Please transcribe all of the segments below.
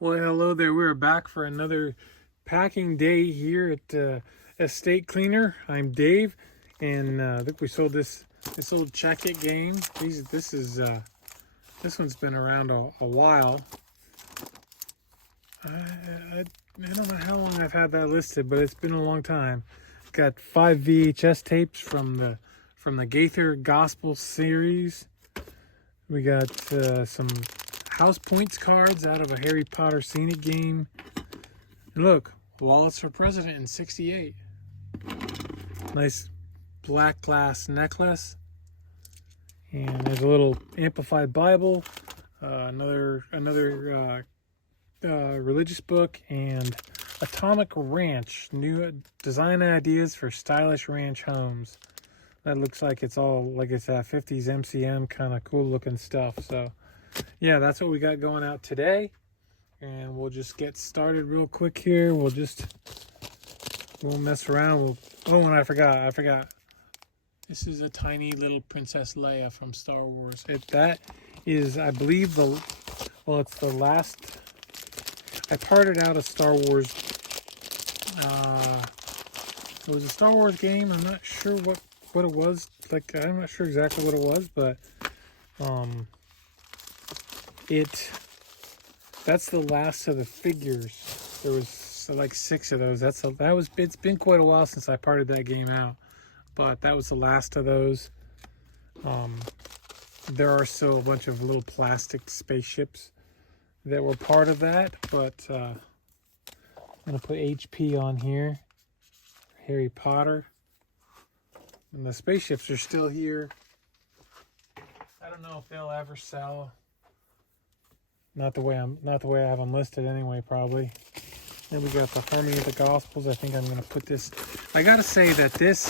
Well, hello there. We're back for another packing day here at Estate Cleaner. I'm Dave, and I think we sold this old check it game. This one's been around a while. I don't know how long I've had that listed, but it's been a long time. Got 5 VHS tapes from the Gaither Gospel series. We got some House Points cards out of a Harry Potter scenic game. And look, Wallace for President in '68. Nice black glass necklace. And there's a little amplified Bible, another religious book, and Atomic Ranch, new design ideas for stylish ranch homes. That looks like it's all like it's 50s MCM kind of cool looking stuff. So yeah, that's what we got going out today, and we'll just get started real quick here. We'll mess around. And I forgot. This is a tiny little Princess Leia from Star Wars. That is, I believe, it's the last. I parted out a Star Wars. It was a Star Wars game. I'm not sure what it was. Like, I'm not sure exactly what it was, but that's the last of the figures. There was like 6 of those. It's been quite a while since I parted that game out, but that was the last of those. There are still a bunch of little plastic spaceships that were part of that, but I'm gonna put HP on here, Harry Potter, and the spaceships are still here. I don't know if they'll ever sell. Not the way I have them listed anyway, probably. Then we got the Harmony of the Gospels. I think I'm gonna put this. I gotta say that this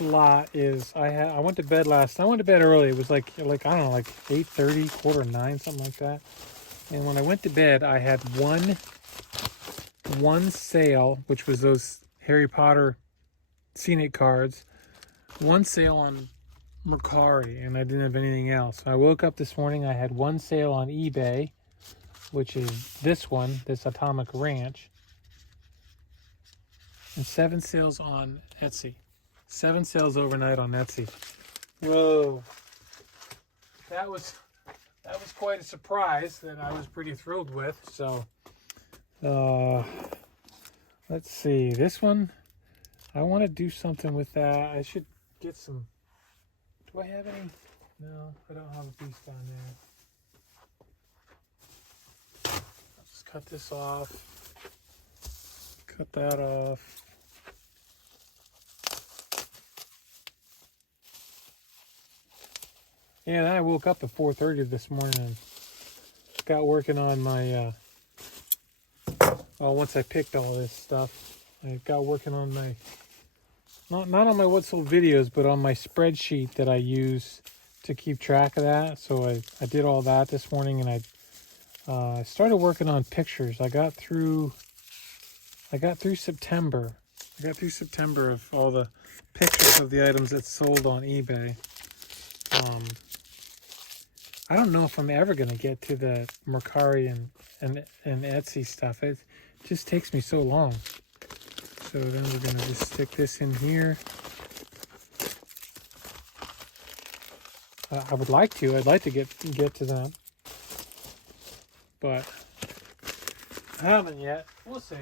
lot is. I went to bed I went to bed early. It was like I don't know, like 8:30, 8:45, something like that. And when I went to bed, I had one sale, which was those Harry Potter scenic cards. One sale on Mercari, and I didn't have anything else. I woke up this morning, I had one sale on eBay, which is this Atomic Ranch, and 7 sales on Etsy. 7 sales overnight on Etsy. Whoa. That was quite a surprise that I was pretty thrilled with. So let's see. This one, I want to do something with that. I should get some. Do I have any? No, I don't have a beast on there. I'll just cut this off. Cut that off. Yeah, then I woke up at 4:30 this morning and got working on my, once I picked all this stuff, I got working on my, not on my What Sold videos, but on my spreadsheet that I use to keep track of that. So I did all that this morning, and I started working on pictures. I got through September. I got through September of all the pictures of the items that sold on eBay. I don't know if I'm ever going to get to the Mercari and Etsy stuff. It just takes me so long. So then we're going to just stick this in here. I'd like to get to them, but I haven't yet. We'll see.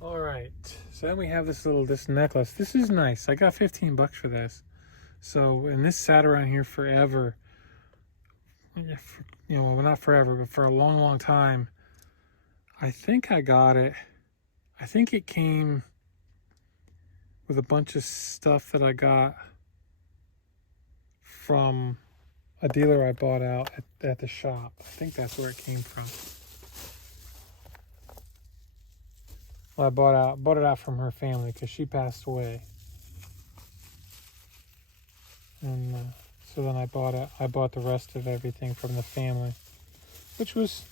All right. So then we have this necklace. This is nice. I got $15 for this. So, and this sat around here forever. Well, not forever, but for a long, long time. I think I got it. I think it came with a bunch of stuff that I got from a dealer I bought out at the shop. I think that's where it came from. Well, I bought it out from her family because she passed away. And so then I bought the rest of everything from the family, which was,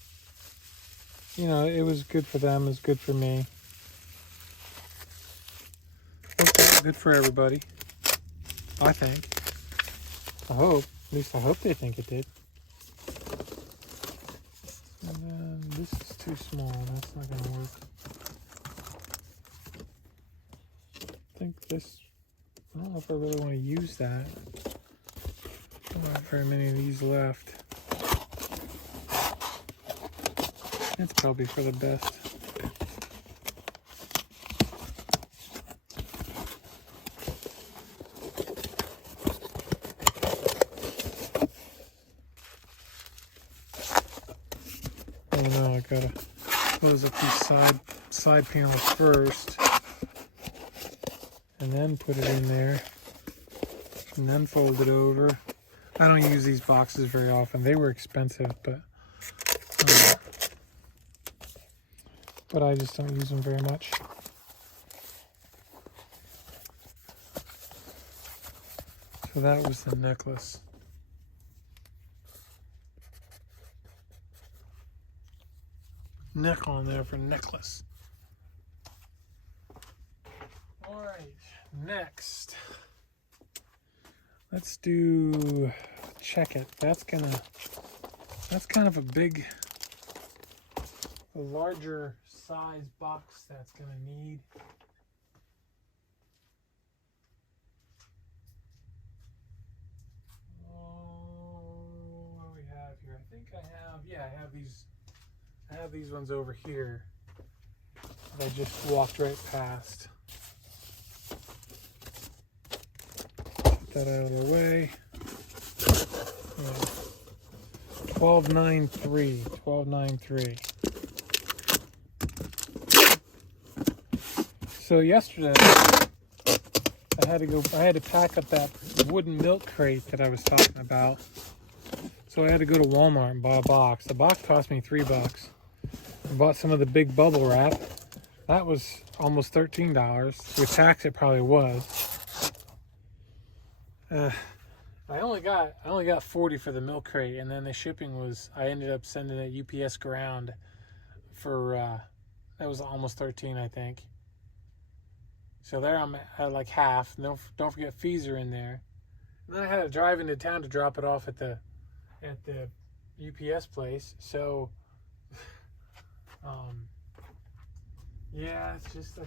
it was good for them, it was good for me. Worked out good for everybody, I think. I hope. At least I hope they think it did. And then this is too small. That's not going to work. I think this... I don't know if I really want to use that. I don't have very many of these left. It's probably for the best. Oh no, I gotta close up these side panels first, and then put it in there, and then fold it over. I don't use these boxes very often. They were expensive, but I just don't use them very much. So that was the necklace. Neck on there for necklace. All right, next, let's do check it. That's kind of a larger size box that's gonna need. Oh, what do we have here? I think I have these ones over here that I just walked right past. Get that out of the way. Yeah. 1293. So yesterday I had to pack up that wooden milk crate that I was talking about. So I had to go to Walmart and buy a box. The box cost me $3. I bought some of the big bubble wrap. That was almost $13. With tax, it probably was. I only got 40 for the milk crate, and then the shipping was. I ended up sending it UPS ground for that was almost 13, I think. So there I'm at like half. Don't forget fees are in there. And then I had to drive into town to drop it off at the UPS place. So yeah, it's just the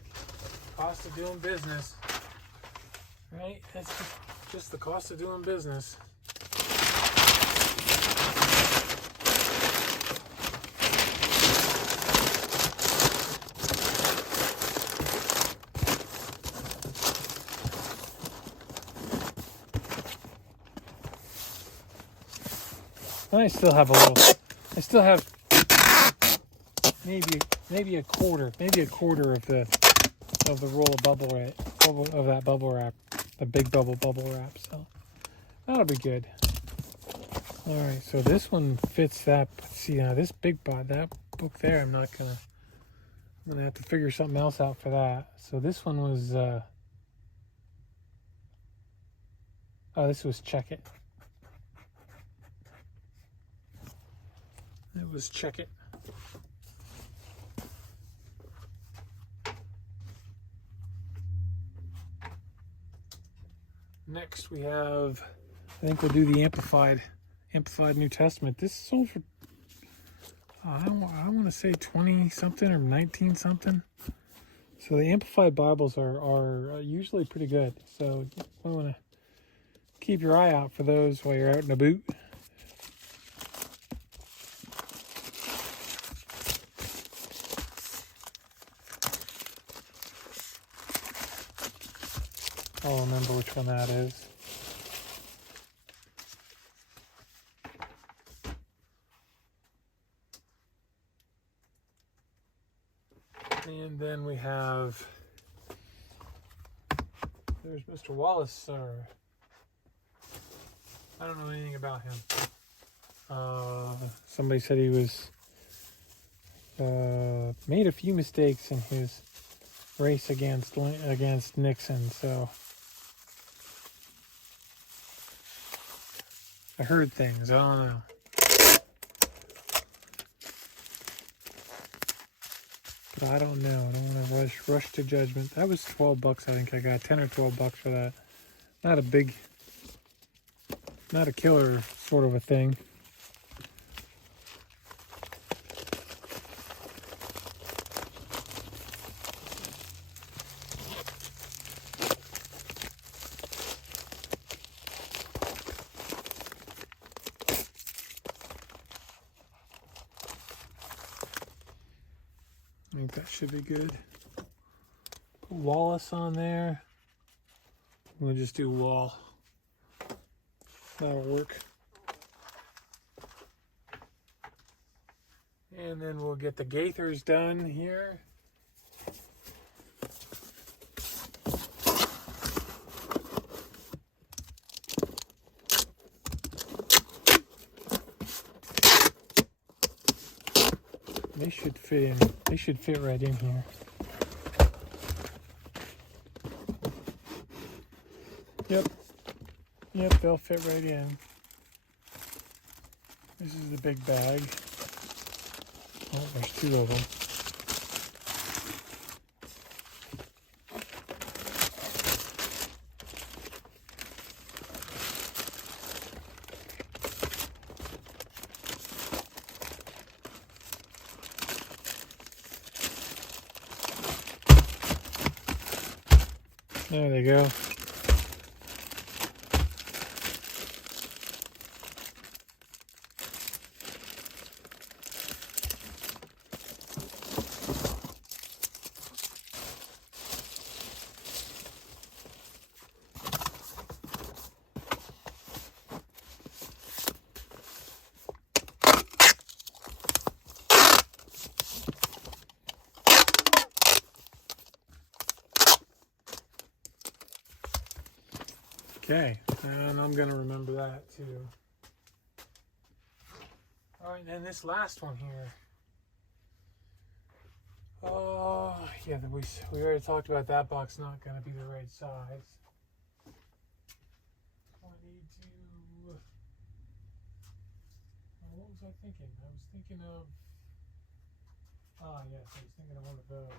cost of doing business, right? That's just the cost of doing business. And I still have maybe a quarter of the roll of bubble wrap, the big bubble wrap. So that'll be good. All right, so this one fits that. See now, this big that book there, I'm gonna have to figure something else out for that. So this one was this was Check It. It was Check It. Next we have, I think we'll do the Amplified New Testament. This is sold for, I want to say 20 something or 19 something. So the Amplified Bibles are usually pretty good. So you want to keep your eye out for those while you're out in the boot. I'll remember which one that is. And then we have, there's Mr. Wallace. I don't know anything about him. Somebody said he was made a few mistakes in his race against Nixon, so I heard things. I don't know. But I don't know. I don't want to rush to judgment. That was $12. I think I got 10 or $12 for that. Not a big not a killer sort of a thing. I think that should be good. Put Wallace on there. We'll just do wall. That'll work. And then we'll get the Gaithers done here. They should fit in. They should fit right in here. Yep, they'll fit right in. This is the big bag. Oh, there's two of them. There they go. Okay, and I'm going to remember that too. Alright, and then this last one here. Oh, yeah, we already talked about that box not going to be the right size. 22. What was I thinking? I was thinking of... yes, I was thinking of one of those.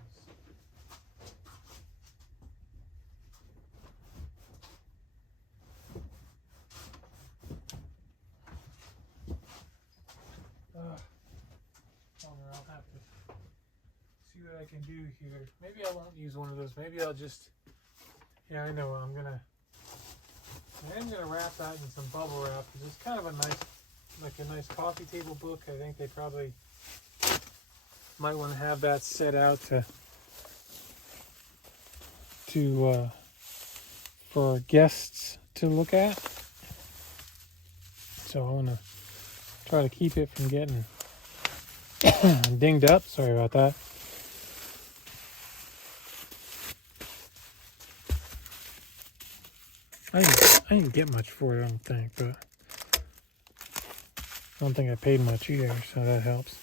I'll have to see what I can do here. Maybe I won't use one of those. Maybe I'll just... Yeah, I know. I am gonna wrap that in some bubble wrap because it's kind of a nice coffee table book. I think they probably might want to have that set out for guests to look at. So I want to try to keep it from getting dinged up. Sorry about that. I didn't get much for it, I don't think, but I don't think I paid much either, so that helps.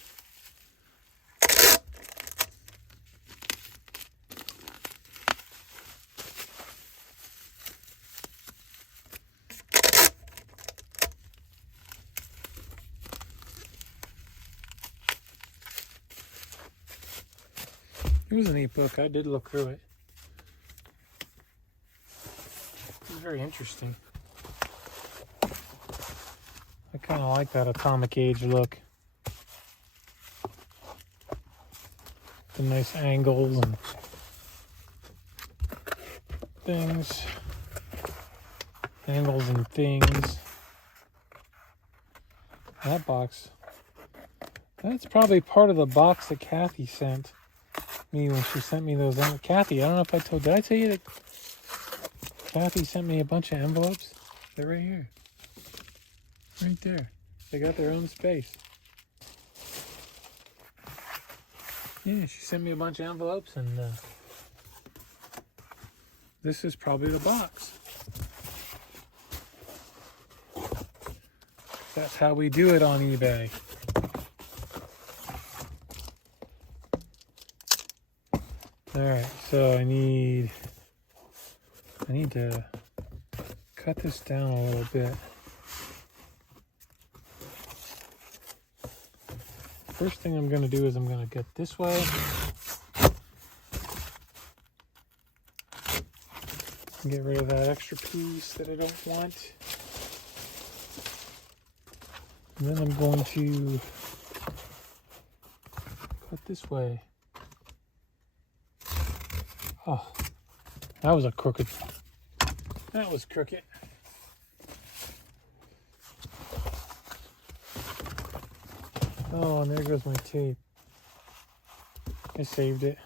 It was a neat book. I did look through it. It was very interesting. I kind of like that atomic age look. The nice angles and things. Angles and things. That box. That's probably part of the box that Kathy sent me when she sent me those. Kathy, I don't know if did I tell you that Kathy sent me a bunch of envelopes? They're right here. Right there. They got their own space. Yeah, she sent me a bunch of envelopes, and this is probably the box. That's how we do it on eBay. Alright, so I need to cut this down a little bit. First thing I'm going to do is I'm going to get this way. Get rid of that extra piece that I don't want. And then I'm going to put this way. Oh, that was a crooked. That was crooked. Oh, and there goes my tape. I saved it.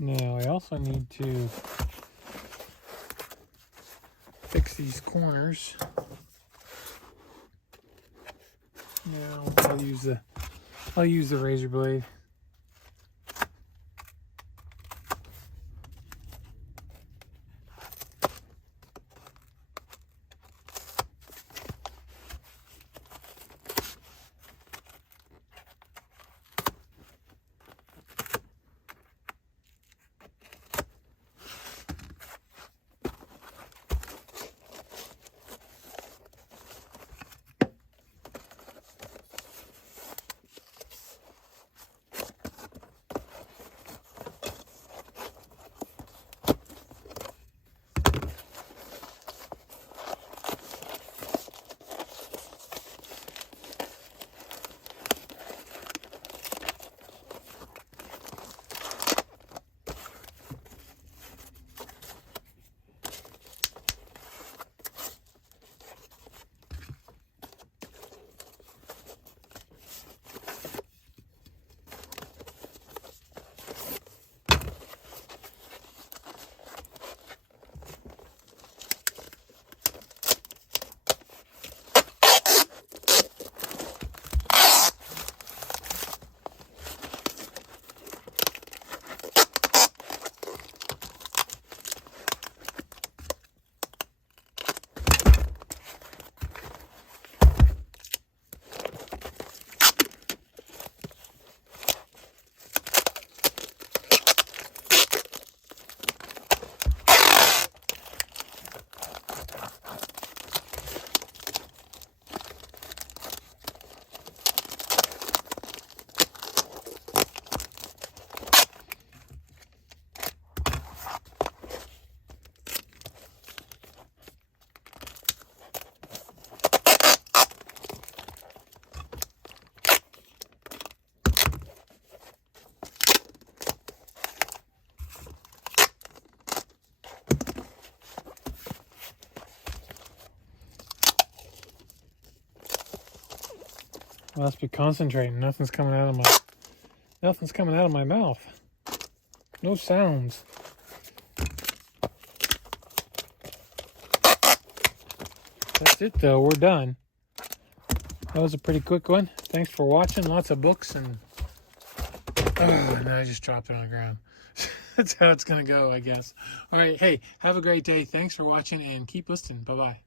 Now I also need to fix these corners. Now I'll use the razor blade. I must be concentrating. Nothing's coming out of my mouth. No sounds. That's it though, we're done. That was a pretty quick one. Thanks for watching. Lots of books and and then I just dropped it on the ground. That's how it's gonna go, I guess. All right, hey, have a great day. Thanks for watching and keep listening. Bye-bye.